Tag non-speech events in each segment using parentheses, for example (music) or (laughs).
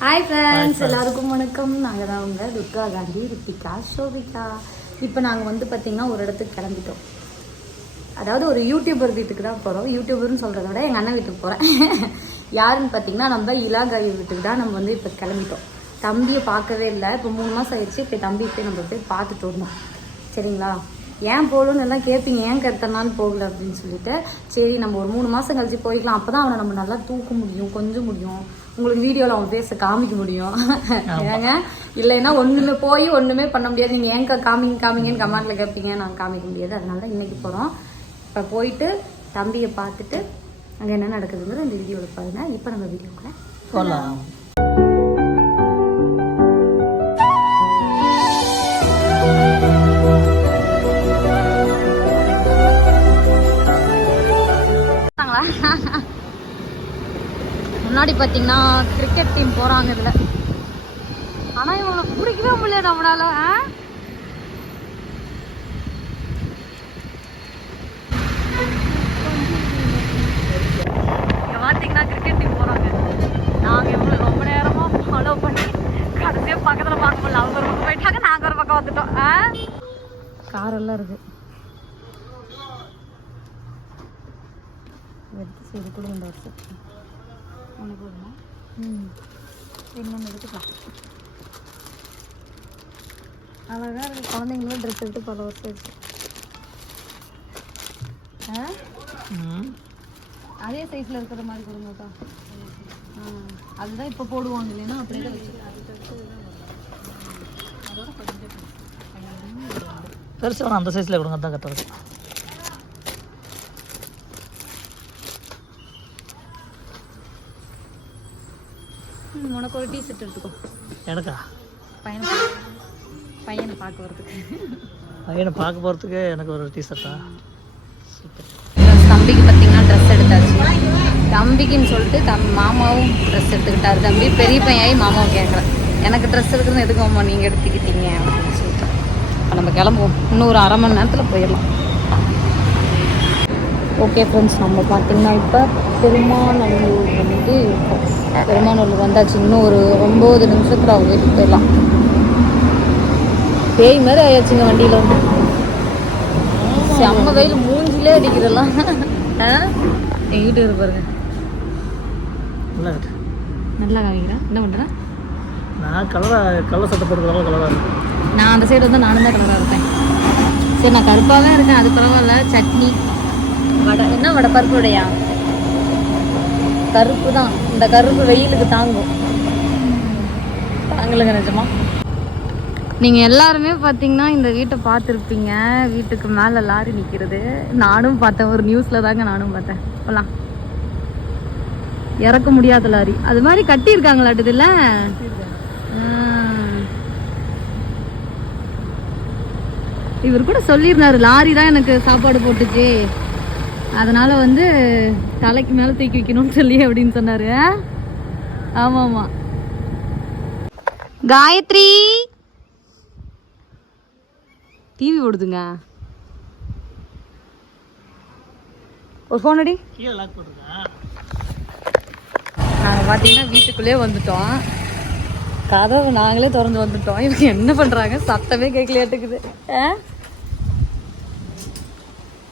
Hi friends எல்லாருக்கும் வணக்கம். நாங்கள் தான் உங்க துர்கா காந்தி ரித்திகா ஷோபிகா இப்போ நாங்கள் வந்து பார்த்திங்கன்னா ஒரு இடத்துக்கு கிளம்பிட்டோம். அதாவது ஒரு யூடியூபர் வீட்டுக்கு தான் போகிறோம் யூடியூபர்னு சொல்கிறத விட எங்கள் அண்ணன் வீட்டுக்கு போகிறேன் (laughs) யாருன்னு பார்த்தீங்கன்னா நம்ம இலாகாய் வீட்டுக்கு தான் நம்ம வந்து இப்போ கிளம்பிட்டோம். தம்பியை பார்க்கவே இல்லை. இப்போ மூணு மாதம் ஆயிடுச்சு. இப்போ தம்பி போய் நம்ம போய் பார்த்துட்டு வந்தோம் சரிங்களா? ஏன் போகணும்னு எல்லாம் கேட்பீங்க ஏன் நாள் போகல அப்படின்னு சொல்லிட்டு. சரி நம்ம ஒரு மூணு மாதம் கழிச்சு போய்க்கலாம். அப்போ தான் அவனை நம்ம நல்லா தூக்க முடியும் கொஞ்சம் முடியும். உங்களுக்கு வீடியோவில் அவன் பேச காமிக்க முடியும். ஏங்க? இல்லைன்னா ஒன்றுமே போய் ஒன்றுமே பண்ண முடியாது. நீங்கள் ஏங்க காமிங்க காமிங்கன்னு கமெண்ட்டில் கேட்பீங்க நான் காமிக்க முடியாது. அதனால தான் இன்றைக்கி போகிறோம் இப்போ போயிட்டு தம்பியை பார்த்துட்டு அங்கே என்ன நடக்குதுங்கிறது இந்த வீடியோவில் பாருங்கள் இப்போ நம்ம வீடியோக்குள்ள போகலாம் முன்னாடி பார்த்தீங்கன்னா கிரிக்கெட் டீம் போகிறாங்க இதில். ஆனால் இவங்களை பிடிக்கவே முடியல நம்மளால ஆ? இங்க பார்த்தீங்கன்னா கிரிக்கெட் டீம் போகிறாங்க நாங்கள் இவங்களை ரொம்ப நேரமாக ஃபாலோ பண்ணி கடைசியாக பக்கத்தில் பார்க்க முடியல அவங்க ஒரு பக்கம் போயிட்டாங்க நாங்கள் ஒரு பக்கம் வந்துட்டோம் ஆ காரெல்லாம் இருக்குது எடுத்து சைடு கூட இந்த வருஷம் ஒன்று போதுமா ம் இன்னொன்று எடுத்துக்கலாம் அழகாக இருக்கு குழந்தைங்களும் ட்ரெஸ் எடுத்து பல வருஷம் இருக்கு ஆ அதே சைஸில் இருக்கிற மாதிரி கொடுங்கக்கா அதுதான் இப்போ போடுவாங்க இல்லைன்னா அப்படியே தான் பெருசு அந்த சைஸில் கொடுங்க தான் கரெக்டாக இருக்கும் உனக்கு ஒரு டீ ஷர்ட் எடுத்துக்கோ. எனக்கா? பையனை பையனை பார்க்க வரதுக்கு பையனை பார்க்க போகிறதுக்கு எனக்கு ஒரு டிஷர்ட்டா தம்பிக்கு பார்த்தீங்கன்னா ட்ரெஸ் எடுத்தாச்சு. தம்பிக்குன்னு சொல்லிட்டு தம் மாமாவும் ட்ரெஸ் எடுத்துக்கிட்டாரு தம்பி. பெரிய பையனாகி மாமாவும் கேட்குறேன் எனக்கு ட்ரெஸ் எடுக்கணும் எதுக்கு மாமா நீங்கள் எடுத்துக்கிட்டீங்க அப்படின்னு சொல்லிட்டு. இப்போ நம்ம கிளம்புவோம். இன்னும் ஒரு அரை மணி நேரத்தில் போயிடலாம். ஓகே ஃப்ரெண்ட்ஸ் நம்ம பார்த்தீங்கன்னா இப்போ பெருமாநல்லூர் வந்து இருக்கோம் பெருமாநல்லூர் வந்தாச்சு. இன்னும் ஒரு ஒம்பது நிமிஷத்தில் அவங்க வீட்டுக்கு போயிடலாம். பேய் மாதிரி ஆயாச்சுங்க வண்டியில். வந்து செம்ம வெயில் மூஞ்சிலே அடிக்கிறதெல்லாம் ஆ? எங்கள் வீட்டுக்கு பாருங்க. நல்லா இருக்கு. நல்லா காமிக்கிறேன் என்ன பண்ணுறேன் நான் கலராக கலர் சட்டை போட்டுக்கிறதால கலராக இருக்கு. நான் அந்த சைடு வந்து நானும் தான் கலராக இருப்பேன். சரி நான் கருப்பாக தான் இருக்கேன். அது பரவாயில்ல. சட்னி. வடை என்ன வடை பருப்பு வடையா கருப்பு தான் இந்த கருப்பு வெயிலுக்கு தாங்கும். தாங்கலுங்க நிஜமா. நீங்கள் எல்லாருமே பார்த்தீங்கன்னா இந்த வீட்டை பார்த்துருப்பீங்க. வீட்டுக்கு மேலே லாரி நிற்கிறது நானும் பார்த்தேன். ஒரு நியூஸில் தாங்க நானும் பார்த்தேன். போலாம். இறக்க முடியாத லாரி. அது மாதிரி கட்டியிருக்காங்களாட்டுதுல்ல இவர் கூட சொல்லியிருந்தாரு. லாரி தான் எனக்கு சாப்பாடு போட்டுச்சு. அதனால வந்து தலைக்கு மேலே தூக்கி வைக்கணும்னு சொல்லி அப்படின்னு சொன்னாரு. ஆமாம். ஆமாம் காயத்ரி! டிவி ஓடுதுங்க ஒரு ஃபோன் அடி. நாங்கள் பார்த்தீங்கன்னா வீட்டுக்குள்ளே வந்துட்டோம். கதவு நாங்களே திறந்து வந்துட்டோம். இவங்க என்ன பண்ணுறாங்க சத்தமே கேட்கலையாட்டுக்குது. ஆ?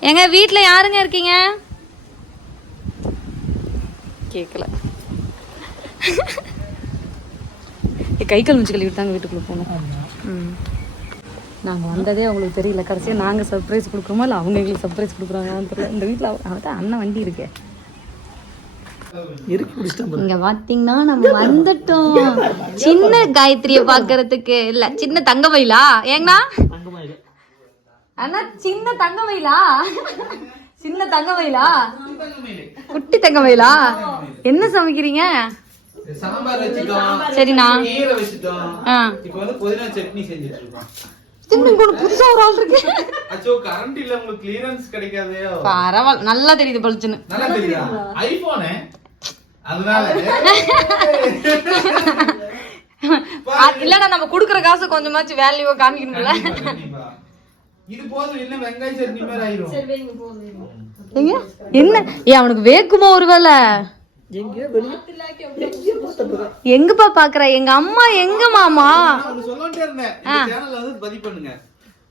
எங்க வீட்டில் யாருங்க இருக்கீங்க? கேட்கல கை கால் மிச்சு கழுவிட்டு தாங்க வீட்டுக்குள்ளே போகணும். ம். நாங்கள் வந்ததே அவங்களுக்கு தெரியல. கடைசியாக நாங்கள் சர்ப்ரைஸ் கொடுக்குறோமா இல்லை அவங்க எங்களுக்கு சர்ப்ரைஸ் கொடுக்குறாங்கன்னு தெரியல. இந்த வீட்டில் அவன் அண்ணன் வண்டி இருக்கே. இங்க பாத்தீங்கன்னா நம்ம வந்துட்டோம். சின்ன காயத்ரிய பாக்குறதுக்கு இல்ல சின்ன தங்க மயிலா? ஏங்கண்ணா? அண்ணா சின்ன தங்க மயிலா சின்ன தங்க மயிலா குட்டி தங்க மயிலா என்ன சமைக்கிறீங்க? சாம்பார் வச்சுட்டோம். சரிண்ணா. கீரை வச்சுட்டோம். ஆ. இப்போ வந்து புதினா சட்னி செஞ்சுட்டு இருக்கோம். சின்ன கூட புதுசா ஒரு ஆள் இருக்கு. அச்சோ கரண்ட் இல்ல உங்களுக்கு கிளியரன்ஸ் கிடைக்காதே. பரவாயில்ல. நல்லா தெரியுது பளிச்சுன்னு நல்லா தெரியுதா? ஐபோனு அதனால. நம்ம குடுக்குற காசு கொஞ்சமாச்சும் வேல்யூவா காமிக்கணும்ல. இது போதும் இல்ல வெங்காய சட்னி மாதிரி ஆயிரும். எங்க? என்ன? ஏ அவனுக்கு வேக்குமா ஒருவேளை எங்கப்பா பாக்குற? எங்க அம்மா எங்க மாமா? நான் ஒண்ணு சொல்லிட்டே இருந்தேன். இந்த சேனல்ல வந்து பதிவு பண்ணுங்க.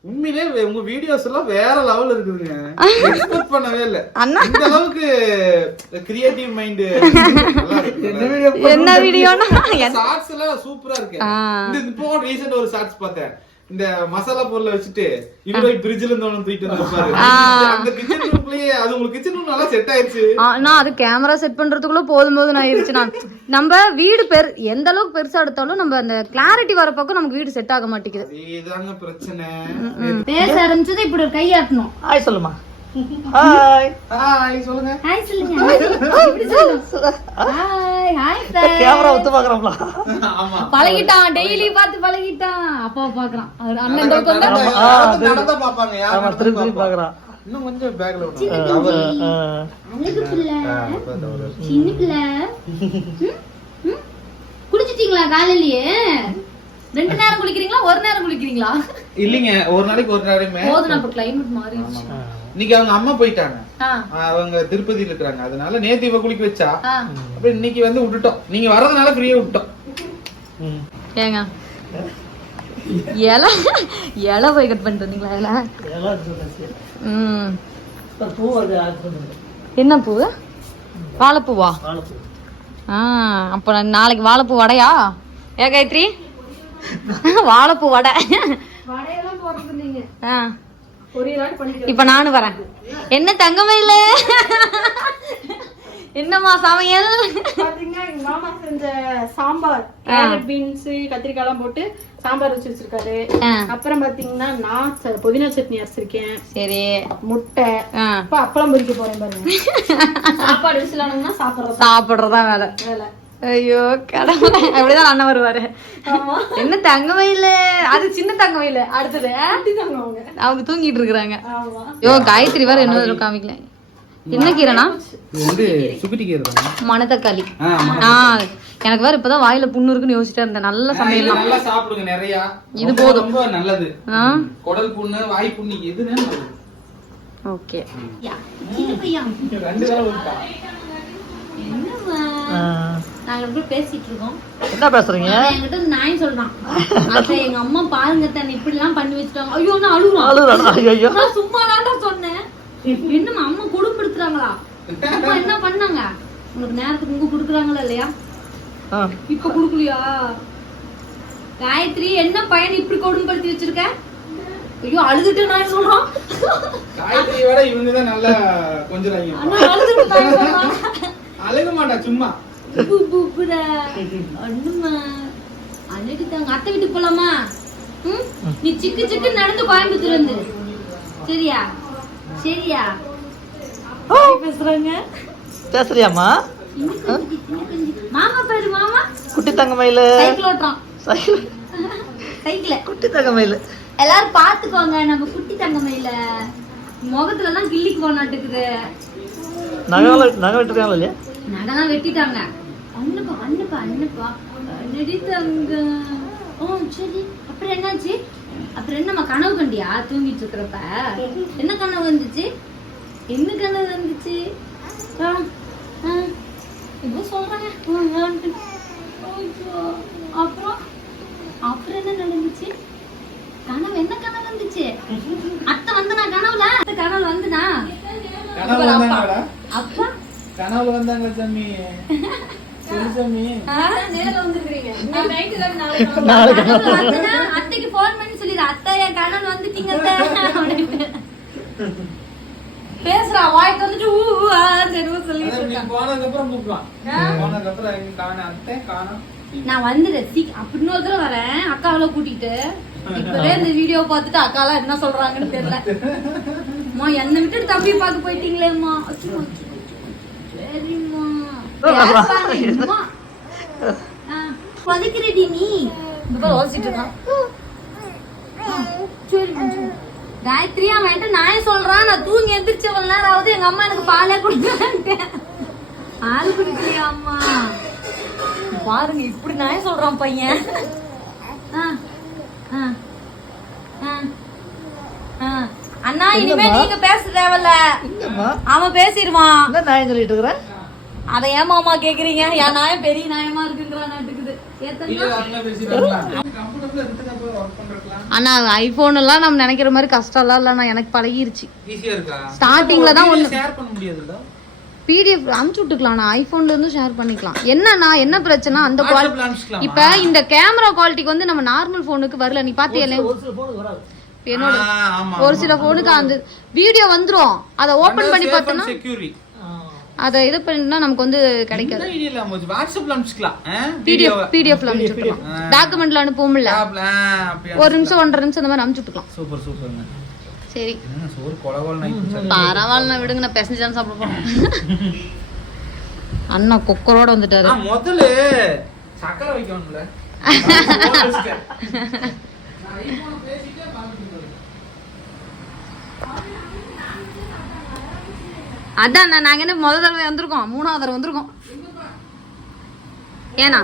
உண்மையிலே உங்க வீடியோஸ் எல்லாம் வேற லெவல்ல இருக்குதுங்க. எக்ஸ்பெக்ட் பண்ணவே இல்ல. இந்த அளவுக்கு கிரியேட்டிவ் மைண்ட் என்ன வீடியோனா ஷார்ட்ஸ் எல்லாம் சூப்பரா இருக்கு. இந்த இப்போ ஒரு ஷார்ட்ஸ் பார்த்தேன். இந்த மசாலா பொருளை வச்சுட்டு இவரு பிரிட்ஜ்ல இருந்து ஒண்ணு தூக்கிட்டு வந்திருப்பாரு அந்த கிச்சன் ரூம்லயே அது உங்களுக்கு கிச்சன் ரூம் நல்லா செட் ஆயிருச்சு. நான் அது கேமரா செட் பண்றதுக்குள்ள போதும் போதும் ஆயிருச்சு நான். நம்ம வீடு பெரு எந்த அளவுக்கு பெருசா எடுத்தாலும் நம்ம அந்த கிளாரிட்டி வர பக்கம் நமக்கு வீடு செட் ஆக மாட்டேங்குது. இதுதாங்க பிரச்சனை. பேச ஆரம்பிச்சது இப்படி ஒரு கையாட்டணும். ஹாய் சொல்லுமா ஹாய் ஹாய் சொல்லுங்க. ஹாய் சொல்லுங்க. இப்படி சொல்லணும். Hi hi friends. கேமரா ஒத்து பாக்குறோம்ல ஆமா. பழகிட்டான். டெய்லி பார்த்து பழகிட்டான். அப்பா பாக்குறான் அவர் அண்ணன் இந்த பக்கம் வந்தா, நடந்து- நடந்தா பாப்பாங்க யார் ஆமா திருப்பி திருப்பி பாக்குறான் இன்னும் கொஞ்சம் பேக்ல அழகு பிள்ளை. சின்ன பிள்ளை. ம்? ம்? குளிச்சிட்டீங்களா காலையிலயே? ரெண்டு நேரம் குளிக்கிறீங்களா? ஒரு நேரம் குளிக்கிறீங்களா? இல்லைங்க. ஒரு நாளைக்கு ஒரு நேரமே. போதும் அப்ப கிளைமேட் மாறிடுச்சு. இன்னைக்கு அவங்க அம்மா போயிட்டாங்க. அவங்க திருப்பதியில இருக்காங்க அதனால நேத்து இவ குளிக்க வச்சா. ஆ. அப்புறம் இன்னைக்கு வந்து விட்டுட்டோம். நீங்க வர்றதுனால ஃப்ரீயா விட்டோம் ம். ஏங்க? இலை? இலை போய் கட் பண்ணிட்டு வந்தீங்களா இலை? ம். என்ன பூ? வாழைப்பூவா? வாழைப்பூ. ஆ அப்போ நான் நாளைக்கு வாழைப்பூ வடையா? ஏ காயத்ரி? வாழைப்பூ வடை. ஆ. இப்ப நானும் வரேன். என்ன தங்கமயில என்னம்மா சமையல்? பாத்தீங்கன்னா எங்க மாமா செஞ்ச சாம்பார் பீன்ஸ் கத்திரிக்காய் எல்லாம் போட்டு சாம்பார் வச்சு வச்சிருக்காரு. அப்புறம் பாத்தீங்கன்னா நான் புதினா சட்னி அரைச்சிருக்கேன். சரி. முட்டை. அப்பளம் பொரிக்க போறேன் பாருங்க. (laughs) சாப்பாடு விசிலானோம்னா சாப்பிடுறது. சாப்பிடுறதா வேலை. வேலை. ஐயோ கடவுளே. அப்படிதான் அண்ணன் வருவாரு. என்ன தங்கமயில அது சின்ன தங்கமயில அடுத்தது அவங்க. அவங்க தூங்கிட்டு இருக்கிறாங்க. ஐயோ காயத்ரி வேற என்ன காமிக்கல. என்ன கீரைனா மணத்தக்காளி. ஆ எனக்கு வேற இப்பதான் வாயில புண்ணு இருக்குன்னு யோசிச்சுட்டே இருந்தேன். நல்ல சமையல். நல்லா சாப்பிடுங்க நிறைய. இது ரொம்ப, போதும். நல்லது. ஆ? குடல் புண்ணு வாய் புண்ணு நல்லது. ஓகே. என்ன பேசுறீங்க? என்கிட்ட நாய் சொல்றான். அத்தை எங்க அம்மா பாருங்க தன் இப்படி எல்லாம் பண்ணி வச்சுட்டாங்க. ஐயோ நான் அழுகுறான் அழுகுறானா? ஐயோ நான் சும்மா சொன்னேன். என்னம்மா அம்மா கொடுப்படுத்துறாங்களா அப்பா என்ன பண்ணாங்க? உனக்கு நேரத்துக்கு இங்க குடுக்குறாங்களா இல்லையா? ஆ, இப்ப குடுக்கலையா? காயத்ரி என்ன பையன் இப்படி கொடுமைப்படுத்தி வச்சிருக்க? ஐயோ அழுதுட்டு நாய் சொல்றான். காயத்ரியோட இவங்க தான் நல்லா கொஞ்சம் அண்ணா அழுதுட்டு அழுக மாட்டா சும்மா. அண்ணுமா. அழுகிட்டாங்க அத்தை வீட்டுக்கு போலாமா? ம்? நீ சிக்கு சிக்கு நடந்து கோயம்புத்தூர் வந்து. சரியா? சரியா? பேசுறாங்க. கொஞ்சம். மாமா பேரு மாமா. குட்டி தங்கமயில. சைக்கிள் ஓட்டுறான். சைக்கிள. குட்டி தங்கமயில. எல்லாரும் பாத்துக்கோங்க நம்ம குட்டி தங்கமையில. முகத்துல எல்லாம் கிள்ளிக்கு போனாட்டுக்குது. நகை நகை விட்டுருக்காங்களா இல்லையா? நகைலாம் வெட்டிட்டாங்க. அண்ணுப்பா அண்ணுப்பா அண்ணுப்பா. நெடி தங்க? ஓ சரி. அப்புறம் என்னாச்சு? அப்புறம் என்னம்மா கனவு கண்டியா? தூங்கிட்டு இருக்கிறப்ப? என்ன கனவு வந்துச்சு? என்ன கனவு வந்துச்சு? ஆ, ஆ, ஏதோ சொல்றாங்க. அப்புறம்? அப்புறம் என்ன நடந்துச்சு? கனவு என்ன கனவு வந்துச்சு? அத்தை வந்து நான் கனவுல? அத்தை வந்துனா கனவு அப்பா கனவுல வந்தாங்க சாமி. சரி சாமி. நேரில் வந்துருக்கீங்க இன்னைக்கு நைட்டு தான் நாளைக்கு நாளைக்கு கனவுல வந்துனா, அத்தைக்கு போன் பண்ணி சொல்லிடு அத்தை என் கனவு வந்துட்டீங்க அத்தை அப்படின்னு. பேசுறா வாய் தொலைச்சு ஊ ஊ, ஆ தெரியும் அதான் சொல்லிட்டு நீ இருக்கான். போனதுக்கு அப்புறம் கூப்பிடுவான். போனதுக்கு அப்புறம் எங்க அத்தை காணோம் நான் வந்துடுறேன் சீக் அப்படி இன்னொரு தடவை வரேன் அக்காவெல்லாம் கூட்டிட்டு இப்பவே இந்த வீடியோ பார்த்துட்டு அக்காலாம் என்ன சொல்றாங்கன்னு தெரியல. அம்மா என்னை விட்டுட்டு தம்பியை பார்க்க போயிட்டீங்களேம்மா. உதைக்கிறடி (laughs) நீ. உதச்சிட்டு இருக்கான். காயத்ரி அவன் என்கிட்ட நான் சொல்றான். நான் தூங்கி எந்திரிச்ச இவ்வளவு நேரம் ஆகுது எங்க அம்மா எனக்கு பாலே குடிக்கலான்ட்டேன் பால் குடிக்கலையா அம்மா? பாருங்க இப்படி நான் சொல்றான் பையன். ஆ, ஆ, ஆ. அண்ணா இனிமே? நீங்க பேச தேவையில்ல. அவன் பேசிடுவான். என்ன நியாயம் சொல்லிட்டு இருக்கிறேன் அதை ஏன் மாமா கேக்குறீங்க? என் நாயம் பெரிய நாயமா இருக்குங்கிற நாட்டுக்குது. ஆனா ஐபோன் எல்லாம் நம்ம நினைக்கிற மாதிரி கஷ்டம் எல்லாம் இல்ல எனக்கு பழகிருச்சு. ஸ்டார்டிங்ல தான் ஒண்ணு ஷேர் பண்ண முடியாதுல்ல? பிடிஎஃப் அனுப்பிச்சு விட்டுக்கலாம் நான் ஐபோன்ல இருந்து ஷேர் பண்ணிக்கலாம். என்னன்னா என்ன பிரச்சனை? அந்த குவாலிட்டி இப்ப இந்த கேமரா குவாலிட்டிக்கு வந்து நம்ம நார்மல் போனுக்கு வரல. நீ பாத்தியல ஒரு சில போனுக்கு வராது என்னோட ஒரு சில போனுக்கு அந்த வீடியோ வந்துரும். அதை ஓபன் பண்ணி பார்த்தோம்னா அதை இது பண்ணினா நமக்கு வந்து கிடைக்காது. வாட்ஸ்அப்ல அனுப்பிச்சிக்கலாம். பிடிஎஃப் பிடிஎஃப்ல அனுப்பிச்சுக்கலாம் டாக்குமெண்ட்ல அனுப்புவோம்ல. ஒரு நிமிஷம் ஒன்றரை நிமிஷம் இந்த மாதிரி அனுப்பிச்சுட்டுக்கலாம் சூப்பர் சூப்பர்ங்க. சரி. பரவாயில்ல விடுங்க நான் பேசஞ்சு தான் சாப்பிட போறேன் (laughs) அண்ணா கொக்கரோட வந்துட்டாரு. முதல்ல சக்கரை வைக்கணும்ல. (laughs) அதான் நான் நாங்க என்ன முத தடவை வந்திருக்கோம்? மூணாவது தடவை வந்திருக்கோம். ஏனா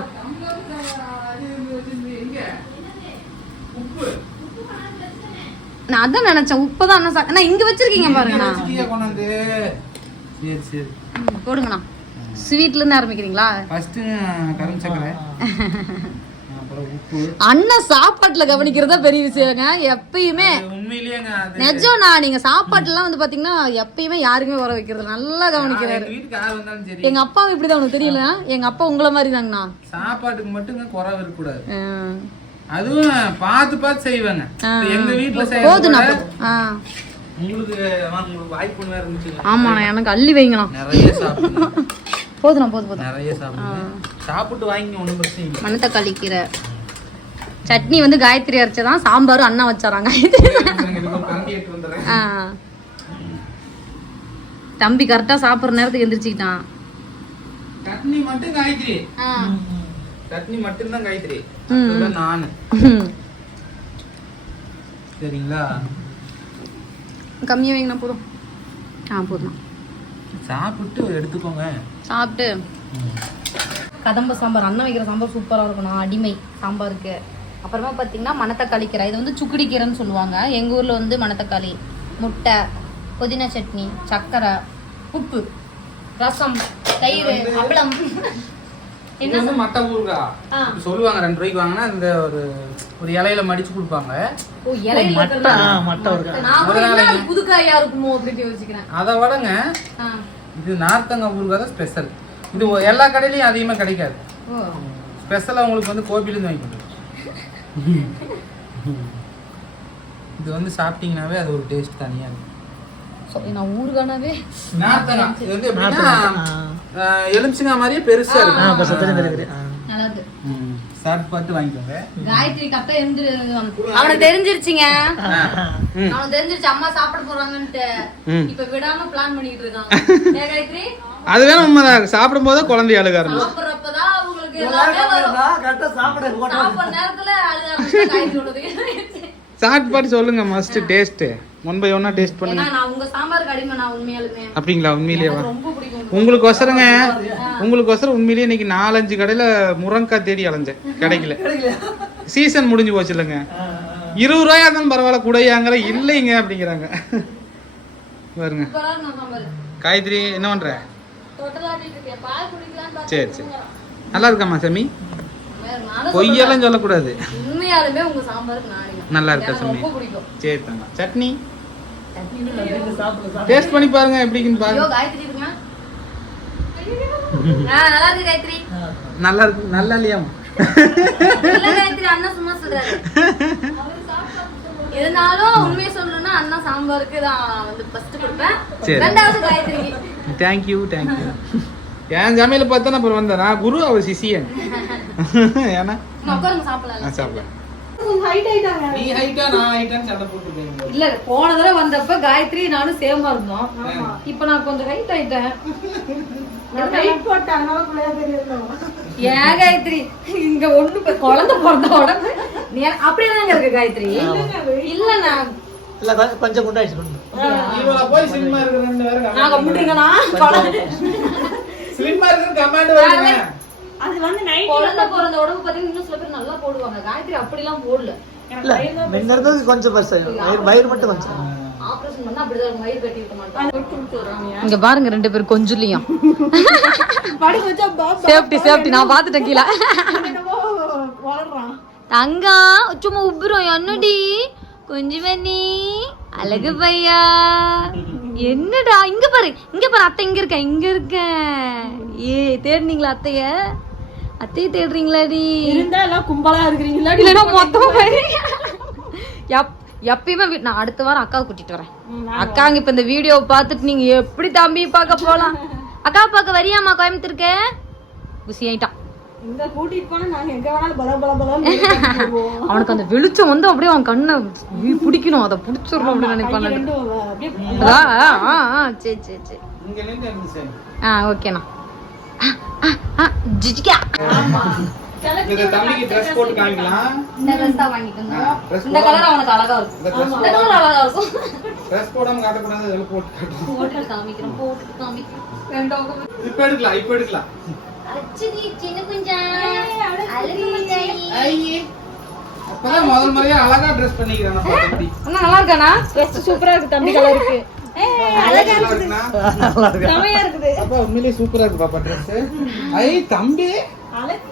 நான் அதான் நினைச்சேன் உப்புதான் அண்ணா சா- அண்ணா இங்க வச்சிருக்கீங்க பாருங்கண்ணா. போடுங்கண்ணா. ஸ்வீட்ல இருந்து ஆரம்பிக்கிறீங்களா? ஃபர்ஸ்ட் கரும் சக்கரை. உப்பு (laughs) அண்ணன் சாப்பாட்டுல கவனிக்கிறதா பெரிய விஷயங்க. எப்பயுமே அது நிஜம்ண்ணா நீங்க சாப்பாட்டுலாம் வந்து பாத்தீங்கன்னா எப்பயுமே யாருக்குமே வர வைக்கிறது நல்லா கவனிக்கிறாரு. எங்க அப்பாவும் இப்படிதான் உனக்கு தெரியல. எங்க அப்பா உங்களை மாதிரி தாங்கண்ணா சாப்பாட்டுக்கு மட்டுங்க குறை இருக்கக்கூடாது. அதுவும் பார்த்து பார்த்து செய்வாங்க. எங்க வீட்டுல போதுண்ணா. செய்யறது போதும். ஆ உங்களுக்கு ஆமாண்ணா எனக்கு அள்ளி வைங்கண்ணா. நிறைய சாப்பிடுங்க. போதுண்ணா போதும் போதும். நிறைய சாப்பிடுங்க. சாப்பிட்டு வாங்கி ஒண்ணும் பிரச்சனை இல்லை. மணத்தக்காளி கீரை. சட்னி வந்து காயத்ரி அரைச்சதான் சாம்பார் அண்ணா வச்சாராங்க. தம்பி கரெக்டா சாப்பிடுற நேரத்துக்கு எந்திரிச்சுக்கிட்டான். சட்னி மட்டும் காயத்ரி. சட்னி மட்டும்தான் காயத்ரி. நானு. சரிங்களா? கம்மியா வைங்கண்ணா போதும். ஆ போதும் சாப்பிட்டு எடுத்துக்கோங்க. சாப்பிட்டு. கதம்ப சாம்பார் அண்ணன் வைக்கிற சாம்பார் சூப்பராக இருக்கணும் அடிமை. சாம்பாருக்கு. அப்புறமா பார்த்தீங்கன்னா மணத்தக்காளி கீரை. இது வந்து சுக்குடி கீரைன்னு சொல்லுவாங்க. எங்கள் ஊரில் வந்து மணத்தக்காளி முட்டை புதினா சட்னி சர்க்கரை உப்பு ரசம் தயிர் அப்பளம். இது வந்து மட்டை ஊருகா. சொல்லுவாங்க ரெண்டு ரூபாய்க்கு வாங்கினா இந்த ஒரு ஒரு இலையில மடிச்சு கொடுப்பாங்க. ஓ இலையில மட்டை மட்டை இருக்கா நான் கூட என்ன புது காயா இருக்குமோ அப்படின்னு யோசிக்கிறேன். அதை விடங்க. இது நார்த்தங்காய் ஊருகா தான் ஸ்பெஷல் இது எல்லா கடையிலயும் அதிகமா கிடைக்காது. ஸ்பெஷலாக உங்களுக்கு வந்து கோபிலேருந்து வாங்கி இது வந்து சாப்பிட்டீங்கன்னாவே அது ஒரு டேஸ்ட் தனியா இருக்கும் சரி, நான் ஊருகானாவே இது வந்து எப்படின்னா எலுமிச்சங்காய் மாதிரியே பெருசா ஆ. இருக்கும். சாப்பிட்டு பார்த்து வாங்கிக்கோங்க. காயத்ரி கப்ப இருந்து அவனுக்கு தெரிஞ்சிருச்சுங்க. அவனுக்கு தெரிஞ்சிருச்சு அம்மா சாப்பிட போறாங்கன்ட்டு. இப்ப விடாம பிளான் பண்ணிட்டு இருக்காங்க. (laughs) ஏன் காயத்ரி அது வேணா உண்மைதான். சாப்பிடும் போதே குழந்தை அழுக ஆரம்பிச்சு சாப்பிட சொல்லுங்க மஸ்ட் டேஸ்ட் ஒன் பை ஒன்னா டேஸ்ட் பண்ணுங்க. அப்படிங்களா? உண்மையிலேயே உங்களுக்கு ஒசரங்க? உங்களுக்கு ஒசரம்? உண்மையிலேயே இன்னைக்கு நாலஞ்சு கடையில முருங்கக்காய் தேடி அலைஞ்சேன். கிடைக்கல. சீசன் முடிஞ்சு போச்சு இல்லைங்க. இருபது ரூபாயா இருந்தாலும் பரவாயில்ல கூடையாங்கிற இல்லைங்க அப்படிங்கிறாங்க. பாருங்க காயத்ரி என்ன பண்ற? சரி சரி. நல்லா இருக்காம்மா சாமி? பொய்யெல்லாம் சொல்லக்கூடாது. உண்மையாலுமே உங்க சாம்பாருக்கு நான் அடிமை. நல்லா இருக்கா சாமி? சரி தாங்க சட்னி? டேஸ்ட் பண்ணி பாருங்க எப்படின்னு ஐயோ பாருங்க நல்லா இருக்கு நல்லா இருக்கு? நல்லா இல்லையாமா இல்ல காயத்ரி அண்ணா சும்மா சொல்றாரு. (laughs) இருந்தாலும் உண்மையை சொல்லணும்னா அண்ணா சாம்பாருக்கு தான் வந்து ஃபர்ஸ்ட் கொடுப்பேன். சரி. ரெண்டாவது காயத்ரிக்கு தேங்க்யூ தேங்க்யூ என் சமையல பார்த்தா அப்புறம் வந்தேன். நான் குரு அவர் சிசியன் ஏன்னா? சாப்பிடலாம். நான் சாப்பிடுறேன் ஹைட் ஆயிட்டாங்க நீ ஹைட்டா நான் ஹைட்டான்னு சண்டை போட்டுருக்கேன். இல்ல போன தடவை வந்தப்ப காயத்ரி நானும் சேமா இருந்தோம். இப்ப நான் கொஞ்சம் ஹைட் ஆயிட்டேன். (laughs) ஹைட் போட்டாங்க ஏன் காயத்ரி? இங்க ஒண்ணு குழந்தை பிறந்த உடம்பு நீ அப்படியேதாங்க இருக்கு காயத்ரி? இல்ல நான் இல்லை கொஞ்சம் குண்டாயிடுச்சு நாங்க முட்டுங்கண்ணா. சினிமா இருக்கிற கமாண்ட் வருங்க அது வந்து நைட் குழந்தை பிறந்த உடம்பு பாத்தீங்கன்னா இன்னும் சில பேர் நல்லா போடுவாங்க. காயத்ரி அப்படிலாம் போடல. இல்லை முன்ன இருந்தது கொஞ்சம் வயிறு வயிறு மட்டும் கொஞ்சம். ஆபரேஷன் பண்ணா அப்படிதான் இருக்கும். வயிறு கட்டி இருக்க வர்றாங்க இங்க பாருங்க ரெண்டு பேரும் கொஞ்சுலியும் படுக்க வச்சா பாப் சேஃப்டி சேஃப்டி நான் பாத்துட்டேன் கீழே. தங்கம் சும்மா உப்புறோம். என்னடி? பண்ணி அழகு பையா. என்னடா? இங்க பாரு. இங்க பாரு அத்தை இங்க இருக்க? இங்க இருக்க? ஏ தேடுனீங்களா அத்தைய? அத்தைய தேடுறீங்களாடி? இருந்தா எல்லாம் கும்பலா இருக்கிறீங்களா இல்லைன்னா மொத்தமா பாரு. எப் எப்பயுமே நான் அடுத்த வாரம் அக்காவை கூட்டிட்டு வரேன். அக்காங்க இப்ப இந்த வீடியோ பார்த்துட்டு நீங்க எப்படி தம்பி பார்க்க போலாம்? (laughs) அக்கா பார்க்க வரியாமா கோயம்புத்தூருக்கு? குசி ஆயிட்டான். இங்க கூட்டிட்டு போனா நாங்க எங்க வேணாலும் பல பல பல (laughs) அவனுக்கு அந்த வெளிச்சம் வந்து அப்படியே அவன் கண்ணை பிடிக்கணும். அதை பிடிச்சிடணும் அப்படின்னு நினைப்பான் அதான், ஆ, ஆ, ஆ, சரி சரி சரி. ஆ ஓகேண்ணா. ஜிஜிகா இந்த தம்பிக்கு ட்ரெஸ் போட்டு காமிக்கலாம் இந்த ட்ரெஸ் தான் வாங்கிக்கோங்க. ட்ரெஸ் இந்த கலர் அவனுக்கு அழகா இருக்கும். இந்த ட்ரெஸ் இந்த கலர் அழகா இருக்கும். ட்ரெஸ் போடாம காட்டக்கூடாது இதெல்லாம் போட்டு காட்டணும் போட்டு காமிக்கிறோம் போட்டு காமிக்கிறோம் ரெண்டும் இப்ப எடுக்கலாம் இப்ப எடுக்கலாம். அச்சடி சின்ன குஞ்சா. அழகு மச்சாய் ஐயே. அப்பதான் முதல் முறையா அழகா ட்ரெஸ் பண்ணிக்கிறேன் நம்ம தம்பி அண்ணா நல்லா இருக்கானா ட்ரெஸ் சூப்பரா இருக்கு தம்பி கலருக்கு அழகா நல்லா இருக்கு செமையா இருக்குது. அப்பா உண்மையிலேயே சூப்பரா இருக்கு பாப்பா ட்ரெஸ் ஐ தம்பி. அழகு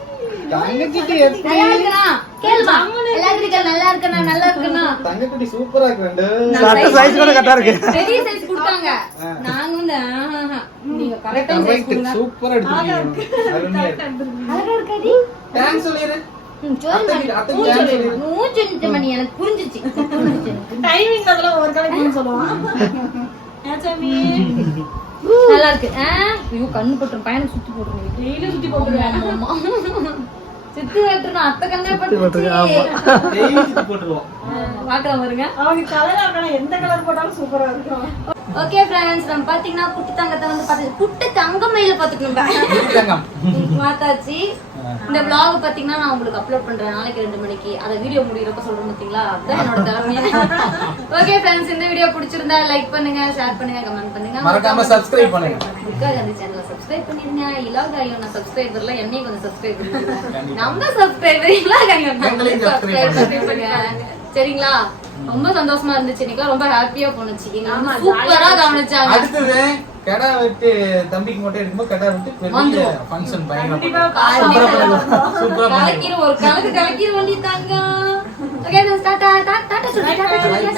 எப்படி நல்லா இருக்கனா கேளுமா நல்லா இருக்கா நல்லா இருக்கனா நல்லா இருக்கனா தங்கக்குட்டி சூப்பரா இருக்கு சட்டை சைஸ் கூட கரெக்டா இருக்கு. பெரிய சைஸ் கொடுத்தாங்க. நாங்க வந்து ஆஹாஹா. நீங்க கரெக்டா சைஸ் கரெக்ட் கொடுங்க. சூப்பரா எடுத்துருக்கீங்க. அருமையா இருக்கு. அழகா இருக்காடி தேங்க்ஸ் சொல்லிரு. ம், சொல்லுமா அத்தைக்கு அத்தைக்கு தேங்க்ஸ் சொல்லிரு. மூச்சு நிச்சயம் பண்ணி எனக்கு புரிஞ்சிச்சு. புரிஞ்சிச்சு எனக்கு. டைமிங் அதெல்லாம் ஒரு கலக்கு சொல்லுவான். ஏன் சாமி? நல்லா இருக்கு ஐயோ கண்ணு போட்டுரும். பையனுக்கு சுத்தி போட்டுரும் டெய்லி சுத்தி போட்டுருவேன் சித்து வெட்டுறோம் அத்தை கண்ணே பட்டு போட்டுருவோம். பாக்கலாம் வருங்க. அவங்க கலரா எந்த கலர் போட்டாலும் சூப்பரா இருக்கும். ஓகே ஃப்ரெண்ட்ஸ் நம்ம பாத்தீங்கன்னா குட்டி தங்கத்தை வந்து பாத்து குட்டி தங்க மயில பாத்துக்கணும் தங்கம். மாத்தாச்சு. இந்த vlog பாத்தீங்கன்னா நான் உங்களுக்கு அப்லோட் பண்றேன். நாளைக்கு ரெண்டு மணிக்கு. அதை வீடியோ முடியிறப்ப சொல்றேன் பாத்தீங்களா? அதான் என்னோட திறமையா ஓகே ஃப்ரெண்ட்ஸ் இந்த வீடியோ பிடிச்சிருந்தா லைக் பண்ணுங்க ஷேர் பண்ணுங்க கமெண்ட் பண்ணுங்க. மறக்காம subscribe பண்ணுங்க. துர்கா காந்தி சேனலை சப்ஸ்கிரைப் பண்ணிருங்க இலாகாயும் நான் சப்ஸ்கிரைபர்ல என்னையும் கொஞ்சம் சப்ஸ்கிரைப் பண்ணிருங்க நம்ம சப்ஸ்கிரைபர் எங்களையும் subscribe சப்ஸ்கிரைப் பண்ணுங்க. சரிங்களா? ரொம்ப சந்தோஷமா இருந்துச்சு. இன்னைக்கு ரொம்ப ஹாப்பியா போனுச்சு சூப்பரா கவனிச்சாங்க. அடுத்தது கடை விட்டு தம்பிக்கு மட்டும் எடுக்கும்போது கடை விட்டு பெரிய ஃபங்க்ஷன் பயங்கரமா சூப்பரா கலக்கிற ஒரு கலக்கு கலக்கிற வண்டி தாங்க. ஓகே டாடா டாடா டாடா சொல்லு டாடா சொல்லு.